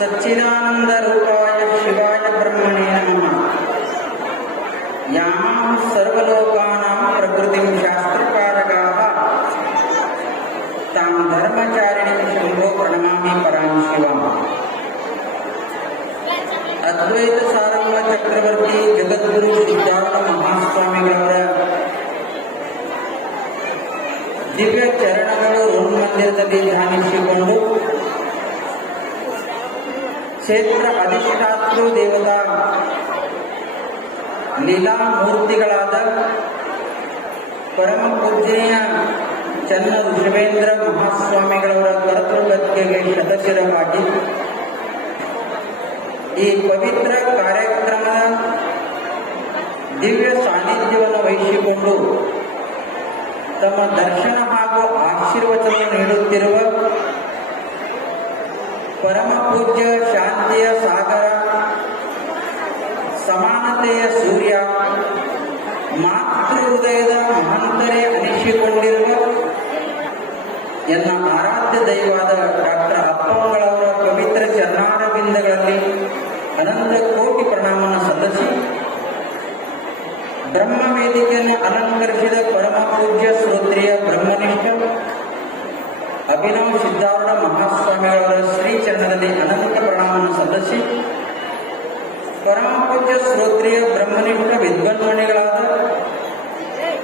सच्चिदानंदरूपाय शिवाय ब्रह्मणे नमः। यां सर्वलोकानां प्रकृतिं शास्त्रकारकाः तां धर्मचारिणीं शम्भो प्रणमामि परां शिवाम्। अद्वैत सारंग चक्रवर्ती जगद्गुरु सिद्धार्थ महास्वामिಗಳವರ ದಿವ್ಯ ಚರಣಗಳು ಋನ್ಮಂದಿರದಲ್ಲಿ ಧ್ಯಾನಿಸಿಕೊಂಡು ಕ್ಷೇತ್ರ ಅಧಿಷ್ಠಾತೃ ದೇವತಾ ಲೀಲಾಮೂರ್ತಿಗಳಾದ ಪರಮ ಪೂಜ್ಯೆಯ ಚನ್ನ ಋಷಭೇಂದ್ರ ಮಹಾಸ್ವಾಮಿಗಳವರ ಕರ್ತೃಗದ್ಗೆಗೆ ಶತಶಿರವಾಗಿ ಈ ಪವಿತ್ರ ಕಾರ್ಯಕ್ರಮದ ದಿವ್ಯ ಸಾನ್ನಿಧ್ಯವನ್ನು ವಹಿಸಿಕೊಂಡು ತಮ್ಮ ದರ್ಶನ ಹಾಗೂ ಆಶೀರ್ವಚನ ನೀಡುತ್ತಿರುವ ಪರಮ ಪೂಜ್ಯ ಶಾಂತಿಯ ಸಾಗರ, ಸಮಾನತೆಯ ಸೂರ್ಯ, ಮಾತೃ ಹೃದಯದ ಮಹಂತರೇ ಅನಿಸಿಕೊಂಡಿರುವ ಎನ್ನ ಆರಾಧ್ಯ ದೈವಾದ ಡಾಕ್ಟರ್ ಅಪ್ಪಂಗಳವರ ಪವಿತ್ರ ಚರಣಾರವಿಂದಗಳಲ್ಲಿ ಅನಂತ ಕೋಟಿ ಪ್ರಣಾಮವನ್ನು ಸಲ್ಲಿಸಿ, ಬ್ರಹ್ಮ ವೇದಿಕೆಯನ್ನು ಅಲಂಕರಿಸಿದ ಪರಮ ಪೂಜ್ಯ ಶ್ರೋತ್ರಿಯ ಬ್ರಹ್ಮನಿಷ್ಠ ಅಭಿನವ ಸಿದ್ಧಾರೂಢ ಮಹಾಸ್ವಾಮಿಗಳವರ ಶ್ರೀಚರಣದಲ್ಲಿ ಅನಂತ ಪ್ರಣಾಮವನ್ನು ಸಲ್ಲಿಸಿ, ಪರಮ ಪೂಜ್ಯ ಶ್ರೋತ್ರಿಯ ಬ್ರಹ್ಮನಿಷ್ಠ ವಿದ್ವನ್ಮಣಿಗಳಾದ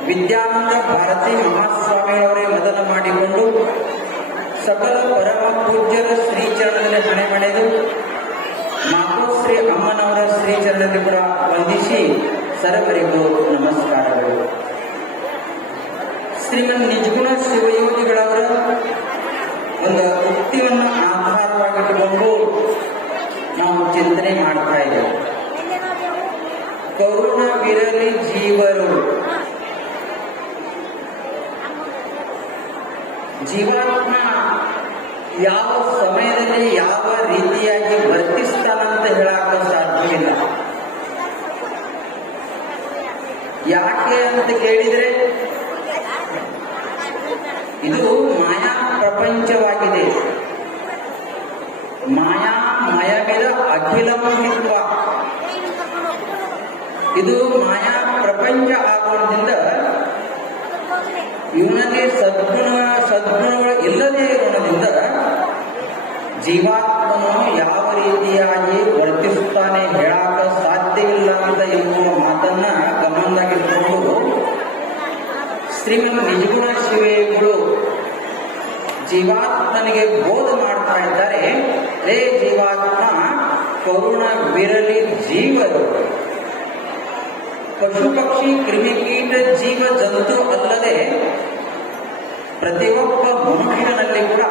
ವಿದ್ಯಾನಂದ ಭಾರತಿ ಮಹಾಸ್ವಾಮಿಗಳವರೇ ಮೊದಲು ಮಾಡಿಕೊಂಡು ಸಕಲ ಪರಮ ಪೂಜ್ಯರ ಶ್ರೀಚರಣದಲ್ಲಿ ಹಣೆ ಮಣೆದು ಮಾತೋಶ್ರೀ ಅಮ್ಮನವರ ಶ್ರೀಚರಣದಲ್ಲಿ ಕೂಡ ವಂದಿಸಿ ಸರ್ವರಿಗೂ ನಮಸ್ಕಾರಗಳು. ಶ್ರೀಮನ್ ನಿಜಗುಣ ಶಿವಯೋಗಿಗಳವರ ಒಂದು ಉಕ್ತಿಯನ್ನು ಆಧಾರವಾಗಿಟ್ಟುಕೊಂಡು ನಾವು ಚಿಂತನೆ ಮಾಡ್ತಾ ಇದ್ದೇವೆ. ಕರುಣವಿರಲಿ ಜೀವರು, ಜೀವಾತ್ಮ ಯಾವ ಸಮಯದಲ್ಲಿ ಯಾವ ರೀತಿಯಾಗಿ ವರ್ತಿಸ್ತಾನಂತ ಹೇಳಾಕ ಸಾಧ್ಯವಿಲ್ಲ. ಯಾಕೆ ಅಂತ ಕೇಳಿದ್ರೆ, ಇದು ಮಾಯಾ ಪ್ರಪಂಚವಾಗಿದೆ. ಮಾಯಾಮಯವಿದ ಅಖಿಲಂಹಿತ್ವ, ಇದು ಮಾಯಾ ಪ್ರಪಂಚ ಆಗೋದ್ರಿಂದ ಇವನಲ್ಲಿ ಸದ್ಗುಣಗಳು ಇಲ್ಲದೇ ಇರೋದ್ರಿಂದ ಜೀವಾತ್ಮನು ಯಾವ ರೀತಿಯಾಗಿ ವರ್ತಿಸುತ್ತಾನೆ ಹೇಳಾಕ ಸಾಧ್ಯವಿಲ್ಲ ಅಂತ ಎನ್ನುವ ಮಾತನ್ನ ಗಮನದಾಗಿಟ್ಟುಕೊಂಡು ಶ್ರೀಮನ್ ನಿಜಗುಣ ಶಿವೇಗಳು ಜೀವಾತ್ಮನಿಗೆ ಬೋಧ ಮಾಡ್ತಾ ಇದ್ದಾರೆ. ರೇ ಜೀವಾತ್ಮ, ಕರುಣವಿರಲಿ ಜೀವರು. ಪಶು ಪಕ್ಷಿ ಕ್ರಿಮಿಕೀಟ ಜೀವ ಜಂತು ಅಲ್ಲದೆ ಪ್ರತಿಯೊಬ್ಬ ಮನುಷ್ಯನಲ್ಲಿ ಕೂಡ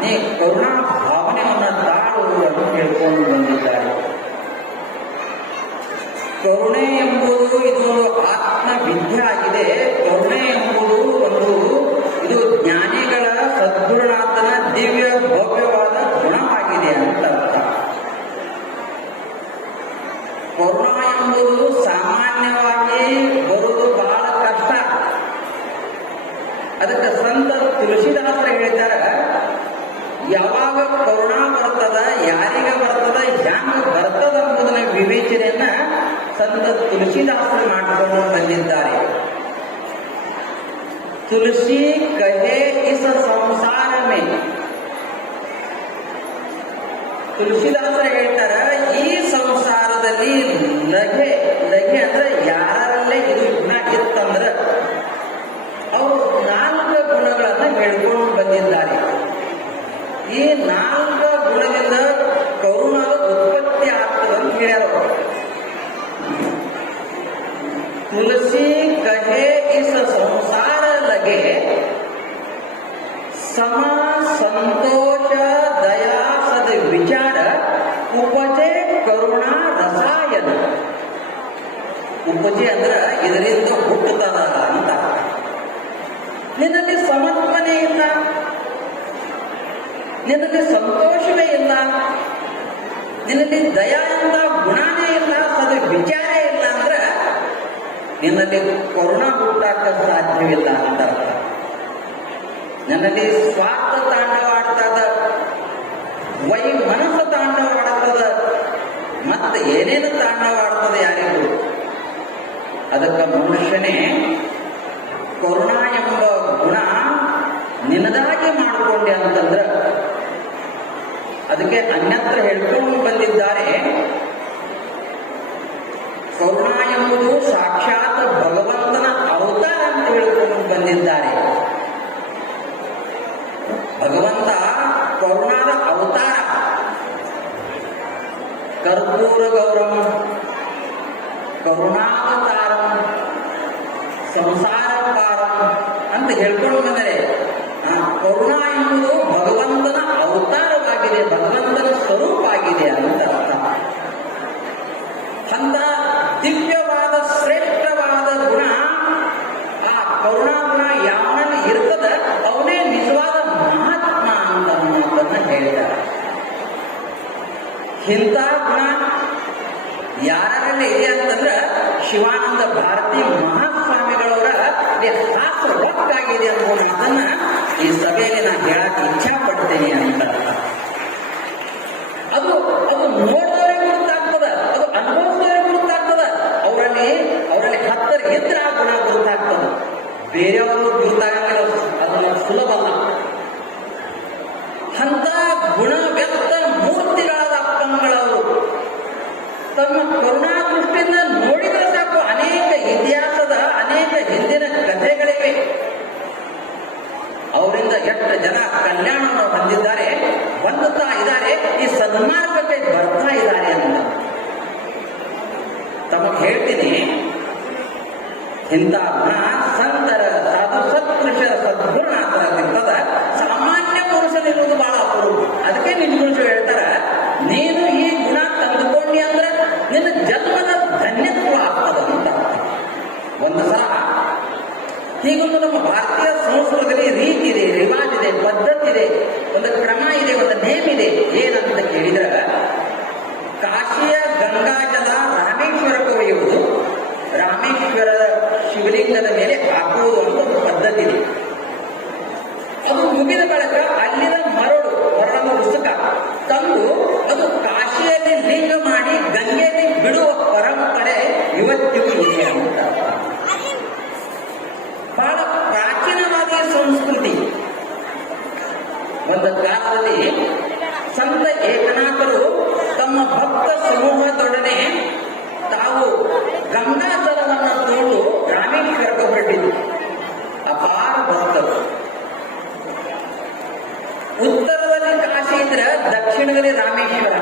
ನೀ ಕರುಣಾ ಭಾವನೆಯನ್ನು ತಾಳುವುದನ್ನು ಹೇಳ್ಕೊಂಡು ಬಂದಿದ್ದಾರೆ. ಕರುಣೆ ಎಂಬುದು ಇದು ಆತ್ಮವಿದ್ಯೆ ಆಗಿದೆ. ಕರುಣೆ ಎಂಬುದು ಇದು ಜ್ಞಾನಿಗಳ ಸದ್ಗುರುನಾಥನ ದಿವ್ಯ ಭವ್ಯವಾದ ಗುಣವಾಗಿದೆ ಅಂತ ಅರ್ಥ. ಕರುಣ ಎಂಬುದು ಸಾಮಾನ್ಯವಾಗಿ ಬರುವುದು ಬಹಳ ಕಷ್ಟ. ಅದಕ್ಕೆ ಸಂತ ತುಳಸಿದಾಸರು ಹೇಳಿದ್ದಾರೆ, ಯಾವಾಗ ಕರುಣಾ ಬರ್ತದ, ಯಾರಿಗೆ ಬರ್ತದ, ಹ್ಯಾಂಗ ಬರ್ತದ ಎಂಬುದನ್ನ ವಿವೇಚನೆಯನ್ನ ಸಂತ ತುಳಸಿದಾಸರು ಮಾಡಿಕೊಂಡು ಬಂದಿದ್ದಾರೆ. ತುಳಸಿ ಕಹೆ ಇಸ ಸಂಸಾರ ಮೇ, ತುಳಸಿದಾಸರು ಹೇಳ್ತಾರ, ಈ ಸಂಸಾರದಲ್ಲಿ ಲಘೆ ಅಂದ್ರೆ ಯಾರಲ್ಲೇ ಇದು ಗುಣ ಇತ್ತಂದ್ರ ಅವರು 4 ಗುಣಗಳನ್ನ ಹೇಳ್ಕೊಂಡು ಬಂದಿದ್ದಾರೆ. ಈ 4 ಗುಣದಿಂದ ಕರುಣದ ಉತ್ಪತ್ತಿ ಆಗ್ತದೆ ಅಂತ ಹೇಳ್ಯಾರ. ತುಳಸಿ ಕಹೆ ಇಸ ಸಂಸಾರ ಲಗೆ, ಸಮ ಸಂತೋಷ ದಯಾ ಸದ ವಿಚಾರ ಉಪಜೆ ಕರುಣಾ ರಸಾಯನ. ಉಪಜೆ ಅಂದ್ರ ಇದರಿಂದ ಹುಟ್ಟುತ್ತದ ಅಂತ. ನಿನ್ನಲ್ಲಿ ಸಮತ್ವನೇ ಇಲ್ಲ, ನಿನ್ನಲ್ಲಿ ಸಂತೋಷವೇ ಇಲ್ಲ, ನಿನ್ನಲ್ಲಿ ದಯಾ ಎಂಬ ಗುಣನೇ ಇಲ್ಲ, ಸದ ವಿಚಾರ ಇಲ್ಲ ಅಂದ್ರೆ ನಿನ್ನಲ್ಲಿ ಕರುಣ ಹುಟ್ಟಾಕ ಸಾಧ್ಯವಿಲ್ಲ ಅಂತ. ನನ್ನಲ್ಲಿ ಸ್ವಾರ್ಥ ತಾಂಡವ ಆಡ್ತಾ ಇದ್ದ, ವೈ ಮನಸ್ಸು ತಾಂಡವ ಮತ್ತೆ ಏನೇನು ತಾಂಡವಾಡ್ತದೆ ಯಾರಿಗೂ. ಅದಕ್ಕೆ ಮನುಷ್ಯನೇ ಕರುಣಾ ಎಂಬ ಗುಣ ನಿನ್ನದಾಗಿ ಮಾಡಿಕೊಂಡೆ ಅಂತಂದ್ರೆ ಅದಕ್ಕೆ ಅನ್ಯತ್ರ ಹೇಳ್ಕೊಂಡು ಬಂದಿದ್ದಾರೆ. ಕರುಣಾ ಎಂಬುದು ಸಾಕ್ಷಾತ್ ಭಗವಂತನ ಅವತಾರ ಅಂತ ಹೇಳ್ಕೊಂಡು ಬಂದಿದ್ದಾರೆ. ಭಗವಂತ ಕರುಣಾದ ಅವತಾರ. ಕರ್ಪೂರ ಗೌರವ ಕರುಣಾವತಾರ ಸಂಸಾರ ಪಾರ ಅಂತ ಹೇಳ್ಕೊಂಡು ಬಂದರೆ ಕರುಣಾ ಎಂಬುದು ಭಗವಂತನ ಅವತಾರವಾಗಿದೆ, ಭಗವಂತನ ಸ್ವರೂಪ ಆಗಿದೆ ಅಂತ ಅರ್ಥ. ಅಂತ ದಿವ್ಯವಾದ ಶ್ರೇಷ್ಠವಾದ ಗುಣ ಆ ಕರುಣಾ ಗುಣ ಯಾವನಲ್ಲಿ ಇರ್ತದ ಅವನೇ ನಿಜವಾದ ಮಹಾತ್ಮ ಅಂತ ಅನ್ನೋದನ್ನ ಹೇಳ್ತಾರೆ. ಇಂಥ ಗುಣ ಯಾರಲ್ಲಿ ಇದೆ ಅಂತಂದ್ರೆ ಶಿವಾನಂದ ಭಾರತಿ ಮಹಾಸ್ವಾಮಿಗಳವರ ಶಾಸ್ತ್ರ ಒಟ್ಟಾಗಿದೆ ಅನ್ನೋ ಮಾತನ್ನ ಈ ಸಭೆಯಲ್ಲಿ ನಾನು ಹೇಳಕ್ಕೆ ಇಚ್ಛಾ ಪಡ್ತೇನೆ ಅಂತ. ಅದು ಅದು ನೋಡಿದವರಿಗೆ ಗೊತ್ತಾಗ್ತದ, ಅದು ಅನುಭವಿಸಿದವರಿಗೆ ಗೊತ್ತಾಗ್ತದ. ಅವರಲ್ಲಿ ಹತ್ತರ ಇದ್ರೆ ಆ ಗುಣ ಗೊತ್ತಾಗ್ತದ, ಬೇರೆಯವರು ಗೊತ್ತಾಗಂಗಿಲ್ಲ. ಅದನ್ನ ಸುಲಭ ಅಲ್ಲ. ಅಂತ ಗುಣ ವ್ಯಕ್ತ ಮೂರ್ತಿಗಳಾದ ಅಪ್ಪಂಗಳವರು ತಮ್ಮ ಕರುಣಾ ದೃಷ್ಟಿಯಿಂದ ನೋಡಿದರೆ ಸಾಕು ಅನೇಕ ಇತಿಹಾಸದ ಅನೇಕ ಹಿಂದಿನ ಕಥೆಗಳಿವೆ. ಅವರಿಂದ ಎಷ್ಟು ಜನ ಕಲ್ಯಾಣವನ್ನು ಹೊಂದಿದ್ದಾರೆ, ಹೊಂದುತ್ತಾ ಇದ್ದಾರೆ, ಈ ಸನ್ಮಾರ್ಗಕ್ಕೆ ಬರ್ತಾ ಇದ್ದಾರೆ ಅಂತ ತಮಗೆ ಹೇಳ್ತೀನಿ. ಇಂಥ ಗುಣ ಸಂತರ ಸಾಧು ಸತ್ಪುರುಷರ ಸದ್ಗುಣ ಇರ್ತದ. ಸಾಮಾನ್ಯ ಪುರುಷನಿರುವುದು ಬಹಳ ಅಪರೂಪ. ಅದಕ್ಕೆ ನಿನ್ನ ಪುರುಷರು ಹೇಳ್ತಾರ, ನೀನು ಈ ಗುಣ ತಂದುಕೊಂಡಿ ಅಂದ್ರೆ ನಿನ್ನ ಜನ್ಮದ ಧನ್ಯತ್ವ ಆಗ್ತದ ಅಂತ. ಒಂದು ಸಲ ಹೀಗೊಂದು ನಮ್ಮ ಭಾರತೀಯ ಸಂಸ್ಕೃತಿಯಲ್ಲಿ ರೀತಿ ಇದೆ, ರಿವಾಜ್ ಇದೆ, ಪದ್ಧತಿ ಇದೆ, ಒಂದು ಕ್ರಮ ಇದೆ, ಒಂದು ನೇಮ್ ಇದೆ. ಏನಂತ ಕೇಳಿದ್ರೆ ಕಾಶಿಯ ಗಂಗಾಜಲ ರಾಮೇಶ್ವರಕ್ಕೆ ಒಯ್ಯುವುದು, ರಾಮೇಶ್ವರದ ಶಿವಲಿಂಗದ ಮೇಲೆ ಹಾಕುವುದು ಅಂತ ಒಂದು ಪದ್ಧತಿ ಇದೆ. ಅದು ಮುಗಿದ ಬಳಿಕ ಅಲ್ಲಿನ ಮರಳದ ಉಸುಕ ತಂದು ಅದು ಕಾಶಿಯಲ್ಲಿ ಲಿಂಗ ಮಾಡಿ ಗಂಗೆಯಲ್ಲಿ ಬಿಡುವ ಪರಂಪರೆ ಇವತ್ತಿಗೂ ಇದೆ ಅಂತ. ಬಹಳ ಪ್ರಾಚೀನವಾದ ಸಂಸ್ಕೃತಿ. ಒಂದು ಕಾಲದಲ್ಲಿ ಸಂತ ಏಕನಾಥರು ತಮ್ಮ ಭಕ್ತ ಸಮೂಹದೊಡನೆ ತಾವು ಗಂಗಾ ಜಲವನ್ನು ತೋಡು ರಾಮೇಶ್ವರಕ್ಕೆ ಹೊರಟಿದ್ರು. ಅಪಾರ ಭಕ್ತರು. ಉತ್ತರದಲ್ಲಿ ಕಾಶಿ ಇದ್ರೆ ದಕ್ಷಿಣದಲ್ಲಿ ರಾಮೇಶ್ವರ.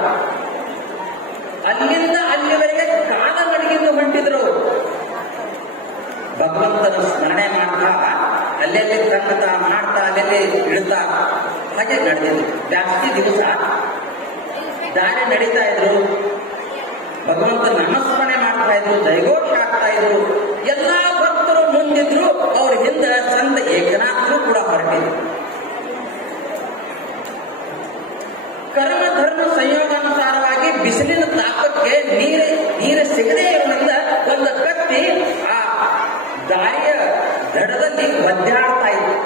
ಅಲ್ಲಿಂದ ಅಲ್ಲಿವರೆಗೆ ಕಾಲನಡಿಗೆಯಿಂದ ಹೊಂಟಿದ್ರು. ಭಗವಂತನ ಸ್ಮರಣೆ ಮಾಡ್ತಾ ಅಲ್ಲೆಲ್ಲಿ ತಂಗ್ತಾ ಮಾಡ್ತಾ ಅಲ್ಲೆಲ್ಲಿ ಇಳ್ತಾ ಹಾಗೆ ನಡೆದಿದ್ರು. ಜಾಸ್ತಿ ದಿವಸ ದಾರಿ ನಡೀತಾ ಇದ್ರು. ಭಗವಂತ ನಾಮಸ್ಮರಣೆ ಮಾಡ್ತಾ ಇದ್ರು, ಜಯಘೋಷ ಆಗ್ತಾ ಇದ್ರು. ಎಲ್ಲಾ ಭಕ್ತರು ಮುಂದಿದ್ರು, ಅವ್ರ ಹಿಂದೆ ಸಂತ ಏಕನಾಥರು ಕೂಡ ಹೊರಟಿದ್ರು. ಕರ್ಮ ಧರ್ಮ ಸಂಯೋಗಾನುಸಾರವಾಗಿ ಬಿಸಿಲಿನ ತಾಪಕ್ಕೆ ನೀರು ಸಿಗದೇ ಇರೋದ್ರಿಂದ ಒಂದು ಕತ್ತಿ ಆ ದಾರಿಯ ದಡದಲ್ಲಿ ಒದ್ದಾಡ್ತಾ ಇತ್ತು.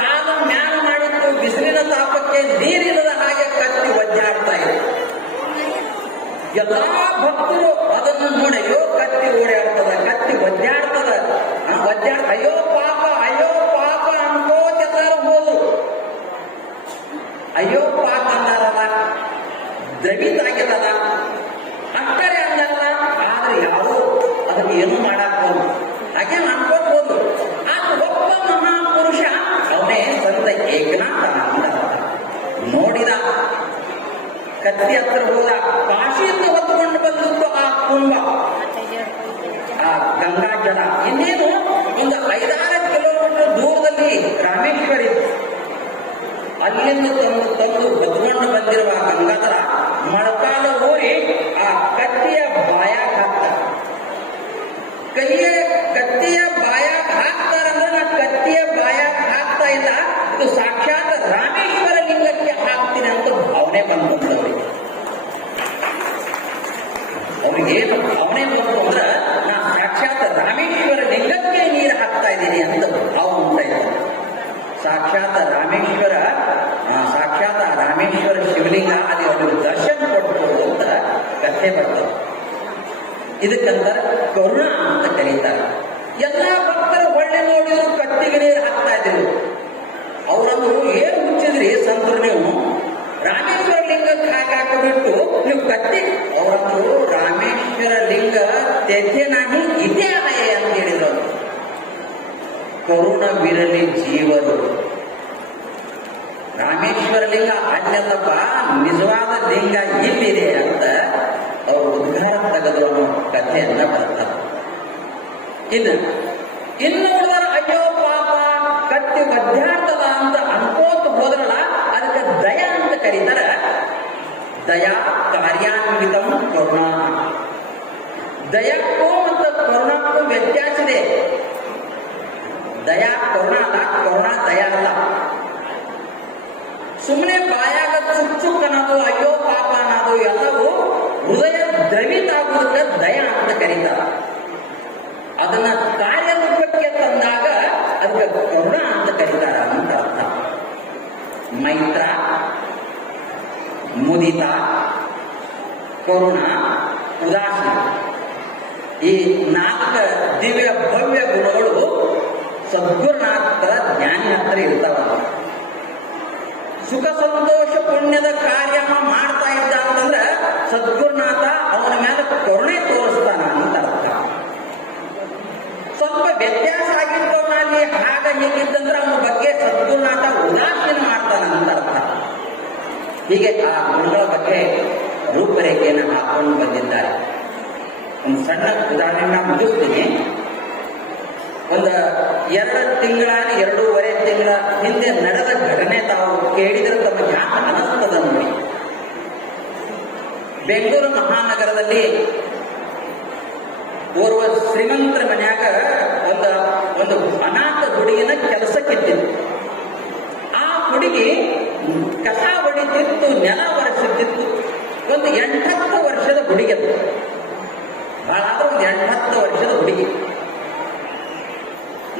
ಕಾಲ ಮ್ಯಾಲ ಮಾಡಿತ್ತು, ಬಿಸಿಲಿನ ತಾಪಕ್ಕೆ ನೀರಿಲ್ಲದ ಹಾಗೆ ಕತ್ತಿ ಒದ್ದಾಡ್ತಾ ಇತ್ತು. ಎಲ್ಲಾ ಭಕ್ತರು ಅದನ್ನು ನೋಡಿ ಅಯ್ಯೋ ಕತ್ತಿ ಓಡಾಡ್ತದ, ಕತ್ತಿ ಒದ್ದಾಡ್ತದ, ಅಯ್ಯೋ ಪಾಪ ಅನ್ಕೋತಾರ ಹೋದ್ರು. ಅಯ್ಯೋ ಪಾಪ ಅಂದಾರಲ್ಲ, ದ್ರವಿತಾಗಿದ್ದಲ್ಲ, ಅಕ್ಕರೆ ಅಂದಾರಲ್ಲ, ಆದ್ರೆ ಯಾರು ಅದಕ್ಕೆ ಏನು ಮಾಡಾಕ್ಬೋದು ಹಾಗೆ ಅನ್ಕೋತ ಹೋದ್ರು. ಆದ್ರೆ ಒಬ್ಬ ಮಹಾಪುರುಷ ಅವನೇ ಸಂತ ಏಕನಾಥ ಅಂತ ನೋಡಿದ. ಕತ್ತಿ ಹತ್ರ ಹೋದ. ಕಾಶಿಯಿಂದ ಹೊತ್ತುಕೊಂಡು ಬಂದದ್ದು ಆ ಕುಂಭ, ಆ ಗಂಗಾ ಜಲ. ಇನ್ನೇನು ಒಂದು 5-6 ಕಿಲೋಮೀಟರ್ ದೂರದಲ್ಲಿ ರಾಮೇಶ್ವರ ಇತ್ತು. ಅಲ್ಲಿಂದ ತಂದು ಹೊತ್ಕೊಂಡು ಬಂದಿರುವ ಗಂಗಾಧರ ಮೊಳಕಾಲ ಊರಿ ಆ ಕತ್ತಿಯ ಬಾಯಾಗ ಹಾಕ್ತಾರೆ. ಕತ್ತಿಯ ಬಾಯಾಗ ಹಾಕ್ತಾರಂದ್ರೆ ನಾ ಕತ್ತಿಯ ಬಾಯಾಗ ಹಾಕ್ತಾ ಇಲ್ಲ, ಇದು ಸಾಕ್ಷಾತ್ ರಾಮೇಶ್ವರ ಲಿಂಗಕ್ಕೆ ಹಾಕ್ತೀನಿ ಅಂತ ಭಾವನೆ ಬಂದವರಿಗೆ. ಅವ್ರಿಗೇನು ಭಾವನೆ ಬಂತು ಅಂದ್ರೆ ನಾ ಸಾಕ್ಷಾತ್ ರಾಮೇಶ್ವರ ಲಿಂಗಕ್ಕೆ ನೀರು ಹಾಕ್ತಾ ಇದ್ದೀನಿ ಅಂತ ಭಾವ ಅಂತ ಇದ್ದಾರೆ. ಸಾಕ್ಷಾತ್ ರಾಮೇಶ್ವರ ಶಿವಲಿಂಗ ಅಲ್ಲಿ ಅವ್ರಿಗೆ ದರ್ಶನ ಕೊಡ್ಬೋದು ಅಂತ ಇದಕ್ಕಂತಾರೆ ಕರುಣ ಅಂತ ಕರೀತಾರೆ. ಎಲ್ಲಾ ಭಕ್ತರು ಹೊಳ್ಳಿ ನೋಡಿದ್ರು ಕತ್ತಿಗೆ ನೀರು ಹಾಕ್ತಾ ಇದ್ರು. ಅವರನ್ನು ಏನು ಮುಚ್ಚಿದ್ರಿ ಸಂತರು ನೀವು, ರಾಮೇಶ್ವರ ಲಿಂಗಕ್ಕೆ ಹಾಕಿಬಿಟ್ಟು ನೀವು ಕತ್ತಿ, ಅವರನ್ನು ರಾಮೇಶ್ವರ ಲಿಂಗ ತೆಥೆನಾಗಿ ಇದೇ ಆಯ ಅಂತ ಹೇಳಿದ್ರು. ಕರುಣವಿರಲಿ ಜೀವರು, ರಾಮೇಶ್ವರ ಲಿಂಗ ಅಲ್ಲಲ್ಲಪ್ಪ, ನಿಜವಾದ ಲಿಂಗ ಇಲ್ಲಿದೆ ಅಂತ ಅವರು ಉದ್ಧಾರ ತೆಗೆದು ಅನ್ನೋ ಕಥೆಯನ್ನ ಬರ್ತಾರೆ. ಇನ್ನು ಉಳಿದರ ಅಯ್ಯೋ ಪಾಪ ಕತ್ತಿ ಮಧ್ಯಾಹ್ನದ ಅಂತ ಅನ್ಕೋತ ಹೋದ್ರಲ್ಲ, ಅದಕ್ಕೆ ದಯ ಅಂತ ಕರೀತಾರ. ದಯಾ ಕಾರ್ಯಾನ್ವಿತಂ ಕರುಣಾ. ದಯಕ್ಕೂ ಮತ್ತು ಕರುಣಕ್ಕೂ ವ್ಯತ್ಯಾಸ ಇದೆ. ದಯಾ ಕರುಣ ಅಲ್ಲ, ಕರುಣ ದಯ ಅಲ್ಲ. ಸುಮ್ಮನೆ ಬಾಯಾಗ ಚುಚ್ಚುಕ್ ಅನ್ನೋದು, ಅಯ್ಯೋ ಪಾಪ ಅನ್ನೋದು ಎಲ್ಲವೂ ಹೃದಯ ದ್ರವಿತಾಗುವುದಕ್ಕೆ ದಯ ಅಂತ ಕರೀತಾರ. ಅದನ್ನ ಕಾರ್ಯರೂಪಕ್ಕೆ ತಂದಾಗ ಅದಕ್ಕೆ ಕರುಣ ಅಂತ ಕರೀತಾರ ಅಂತ ಅರ್ಥ. ಮೈತ್ರ, ಮುದಿತ, ಕರುಣ, ಉದಾಸೀನ, ಈ 4 ದಿವ್ಯ ಭವ್ಯ ಗುಣಗಳು ಸದ್ಗುರುನಾಥರ ಜ್ಞಾನಿ ಹತ್ರ ಇರ್ತಾವ. ಸುಖ ಸಂತೋಷ ಪುಣ್ಯದ ಕಾರ್ಯ ಮಾಡ್ತಾ ಇದ್ದ ಅಂತಂದ್ರೆ ಸದ್ಗುರುನಾಥ ಅವನ ಮೇಲೆ ಕರುಣೆ ತೋರಿಸ್ತಾನ ಅಂತ ಅರ್ಥ. ಸ್ವಲ್ಪ ವ್ಯತ್ಯಾಸ ಆಗಿದ್ದವನಲ್ಲಿ ಹಾಗ ಹೀಗಿದ್ದಂದ್ರೆ ಅವನ ಬಗ್ಗೆ ಸದ್ಗುರುನಾಥ ಉದಾಸೀನ ಮಾಡ್ತಾನ ಅಂತ ಅರ್ಥ. ಹೀಗೆ ಆ ಗುಣಗಳ ಬಗ್ಗೆ ರೂಪರೇಖೆಯನ್ನು ಹಾಕೊಂಡು ಬಂದಿದ್ದಾರೆ. ಒಂದು ಸಣ್ಣ ಉದಾಹರಣೆ ಮುಗಿಸ್ತೀನಿ. ಒಂದು 2 ತಿಂಗಳ 2.5 ತಿಂಗಳ ಹಿಂದೆ ನಡೆದ ಘಟನೆ ತಾವು ಕೇಳಿದರೆ ತಮಗೆ ಯಾಕೆ ಅನಿಸ್ತದ ನೋಡಿ. ಬೆಂಗಳೂರು ಮಹಾನಗರದಲ್ಲಿ ಓರ್ವ ಶ್ರೀಮಂತರ ಮನ್ಯಾಗ ಒಂದು ಅನಾಥ ಹುಡುಗಿನ ಕೆಲಸಕ್ಕಿಟ್ಟಿದ್ದು. ಆ ಹುಡುಗಿ ಕಸ ಹೊಡಿತಿತ್ತು, ನೆಲ ಒರೆಸುತ್ತಿತ್ತು. ಒಂದು 8-10 ವರ್ಷದ ಹುಡುಗಿ, ಅದು ಬಹಳ ಆದ್ರೆ ಒಂದು 8-10 ವರ್ಷದ ಹುಡುಗಿ.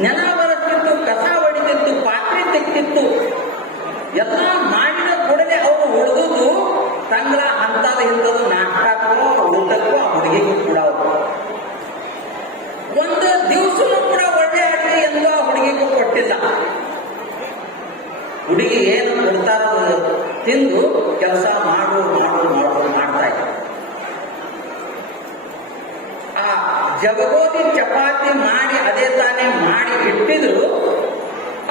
ನೆಲ ಒರೆಸ್ತಿತ್ತು, ಕಸ ಹೊಡಿತಿತ್ತು, ಪಾತ್ರೆ ತೆಗ್ತಿತ್ತು. ಎಲ್ಲ ಮಾಡಿದ ಕೂಡಲೇ ಅವರು ಉಳಿದುದು ತಂಗಳ ಅಂತದ ಇಂಥದ್ದು ನಾಟಕಕ್ಕೋ ಊಟಕ್ಕೋ ಆ ಹುಡುಗಿಗೂ ಕೂಡ. ಒಂದು ದಿವಸನೂ ಕೂಡ ಒಳ್ಳೆ ಅಡಿಗೆ ಎಂದು ಆ ಹುಡುಗಿಗೂ ಕೊಟ್ಟಿಲ್ಲ. ಹುಡುಗಿ ಏನು ಕೊಡ್ತಾರ ತಿಂದು ಕೆಲಸ ಮಾಡು ಮಾಡ್ತಾ ಇದ್ದ. ಆ ಜಗಗೋದಿ ಚಪಾತಿ ಮಾಡಿ ಅದೇ ತಾನೇ ಮಾಡಿ ಇಟ್ಟಿದ್ರು.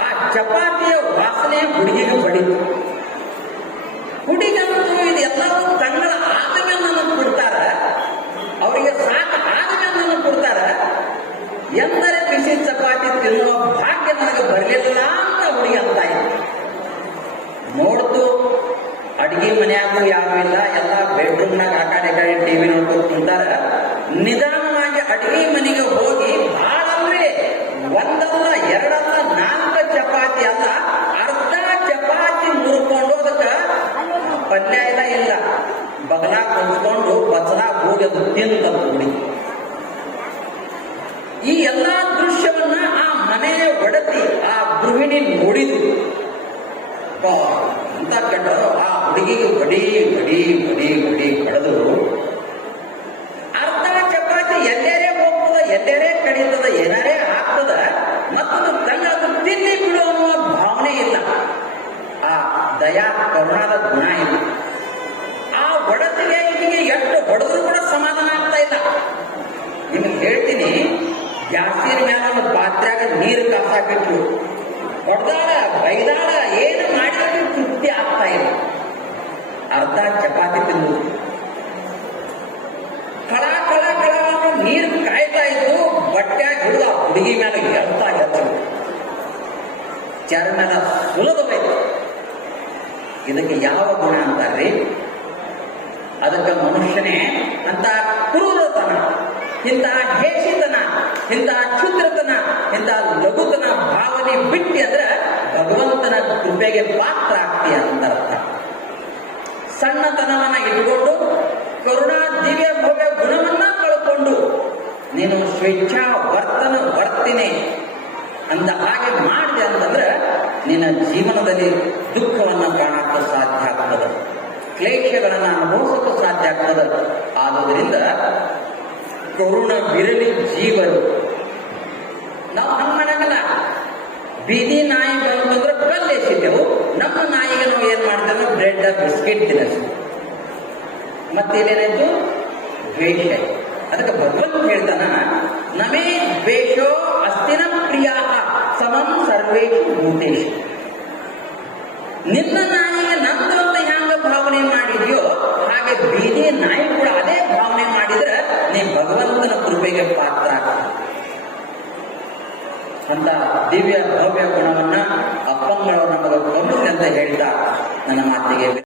ಆ ಚಪಾತಿಯ ವಾಸನೆ ಹುಡುಗಿಗೆ ಬಡಿತು. ಹುಡುಗಂತೂ ಇದೆಲ್ಲವೂ ತಂಗಳ ಆದಮೇಲೆ ನನಗೆ ಕೊಡ್ತಾರ, ಅವರಿಗೆ ಸಾಕು ಆದಮೇಲೆ ನನಗೆ ಕೊಡ್ತಾರ. ಎಂದರೆ ಬಿಸಿ ಚಪಾತಿ ತಿನ್ನುವ ಭಾಗ್ಯ ನನಗೆ ಬರಲಿಲ್ಲ ಅಂತ ಹುಡುಗಿ ಅಂತ ಇತ್ತು. ನೋಡ್ತು ಅಡಿಗೆ ಮನೆಯಾಗೂ ಯಾರು ಇಲ್ಲ, ಎಲ್ಲ ಬೆಡ್ರೂಮ್ನಾಗ ಆ ಕಡೆ ಟಿವಿ ನೋಡ್ಕೊಂಡು ಕುಂತಾರ. ನಿಧಾನವಾಗಿ ಅಡಿಗೆ ಮನೆಗೆ ಹೋಗಿ ಬಹಳ ಅಂದ್ರೆ 1 ಅಲ್ಲ 2 ಅಲ್ಲ 4 ಚಪಾತಿ ಅಲ್ಲ, ಅರ್ಧ ಚಪಾತಿ ಮುರ್ಕೊಂಡು ಅದಕ್ಕೆ ಪಲ್ಯ ಇಲ್ಲ ಬಗಲಾಗ ಹೊಂದ್ಕೊಂಡು ಬಸಲಾಗ ಹೋಗಿ ಅದು ತಿಂತದ್ದು ಹುಡುಗಿ. ಈ ಎಲ್ಲಾ ದೃಶ್ಯವನ್ನ ಆ ಮನೆಯ ಒಡತಿ ಆ ಗೃಹಿಣಿ ನೋಡಿದ್ರು. ಅಂತ ಕಂಡು ಆ ಹುಡುಗಿಗೆ ಬಡಿ ಬಡಿ ಬಡಿ ಬಡಿ ಕಳೆದ್ರು. ಅರ್ಧ ಚಪಾತಿ ಎಲ್ಲರೇ ಹೋಗ್ತದ, ಎಲ್ಲರೇ ಕಡಿತದ, ಏನಾರೇ ಆಗ್ತದ, ಮತ್ತೊಂದು ತಂಗದು ತಿನ್ನಿ ಬಿಡು ಅನ್ನುವ ಭಾವನೆ ಇಲ್ಲ. ಆ ದಯಾ ಕರುಣಾದ ಗುಣ ಇಲ್ಲ. ಆ ಒಡತಿಗೆ ಇದಕ್ಕೆ ಎಷ್ಟು ಹೊಡೆದ್ರು ಕೂಡ ಸಮಾಧಾನ ಆಗ್ತಾ ಇಲ್ಲ. ನಿಮಗೆ ಹೇಳ್ತೀನಿ, ಗ್ಯಾಸಿನ ಮೇಲೆ ಒಂದು ಪಾತ್ರೆಯಾಗ ನೀರು ಕಾಸಾಕಿಟ್ರು, ಹೊಡೆದಾಳ ಬೈದಾಳ, ಏನು ಮಾಡಿದ್ರು ತೃಪ್ತಿ ಆಗ್ತಾ ಇಲ್ಲ. ಅರ್ಧ ಚಪಾತಿ ತಿಂದು ಕಳ ಕಳ ಕಳ ನೀರು ಕಾಯ್ತಾ ಇದ್ದು ಬಟ್ಟೆ ಹಿಡಿದು ಆ ಹುಡುಗಿ ಮೇಲೆ ಹೇಳ್ತಾ ಚರ್ಮದ ಸುಲಭವೈತೆ. ಇದಕ್ಕೆ ಯಾವ ಗುಣ ಅಂತಾರ್ರಿ? ಅದಕ್ಕೆ ಮನುಷ್ಯನೇ ಅಂತ ಕ್ರೂರತನ, ಇಂಥ ಹೇಸಿತನ, ಇಂಥ ಕ್ಷುದ್ರತನ, ಇಂಥ ಲಘುತನ ಭಾವನೆ ಬಿಟ್ಟಿ ಅಂದ್ರೆ ಭಗವಂತನ ಕೃಪೆಗೆ ಪಾತ್ರ ಆಗ್ತೀಯ ಅಂತ ಅರ್ಥ. ಸಣ್ಣತನವನ್ನ ಇಟ್ಕೊಂಡು ಕರುಣಾ ದಿವ್ಯ ಭವ್ಯ ಗುಣವನ್ನ ಕಳ್ಕೊಂಡು ನೀನು ಸ್ವೇಚ್ಛಾ ವರ್ತಿನಿ ಅಂತ ಹಾಗೆ ಮಾಡಿದೆ ಅಂತಂದ್ರೆ ನಿನ್ನ ಜೀವನದಲ್ಲಿ ದುಃಖವನ್ನ ಕಾಣಕ್ಕೆ ಸಾಧ್ಯ ಆಗ್ತದೆ, ಕ್ಲೇಶಗಳನ್ನ ಅನುಭವಿಸೋಕೆ ಸಾಧ್ಯ ಆಗ್ತದೆ. ಆದುದರಿಂದ ಕರುಣ ಬಿರಲಿ ಜೀವರು. ನಾವು ಹಂಗ ಮಾಡಂಗಿಲ್ಲ. ಬೀದಿ ನಾಯಿ ಬಂತಂದ್ರೆ ಕಲ್ಲು ಎಸಿದೆವು, ನಮ್ಮ ನಾಯಿಗೆ ನಾವು ಏನ್ ಮಾಡ್ತೇವೆ, ಬ್ರೆಡ್ ಬಿಸ್ಕೆಟ್ ತಿನ್ನಿಸ್ತೀವಿ. ಮತ್ತೆ ಇಲ್ಲೇನಾಯ್ತು, ದ್ವೇಷ. ಅದಕ್ಕೆ ಭಗವಂತ ಹೇಳ್ತಾನ, ನಮೇ ದ್ವೇಷೋ ಅಸ್ತಿನ ಪ್ರಿಯ ಸಮಂ ಸರ್ವೇಶು ಭೂತೇಶು. ನಿನ್ನ ನಾಯಿಗೆ ನಂದು ಅಂತ ಹ್ಯಾಂಗ ಭಾವನೆ ಮಾಡಿದ್ಯೋ ಹಾಗೆ ಬೀದಿ ನಾಯಿ ಕೂಡ ಅದೇ ಭಾವನೆ ಮಾಡಿದ್ರೆ ನೀ ಭಗವಂತನ ಕೃಪೆಗೆ ಪಾತ್ರ ಅಂತ ದಿವ್ಯ ಭವ್ಯ ಗುಣವನ್ನ ಅಪ್ಪಂಗಳು ನಮಗೆ ಕೊಂಡ್ರಿ ಅಂತ ಹೇಳ್ತಾ ನನ್ನ ಮಾತಿಗೆ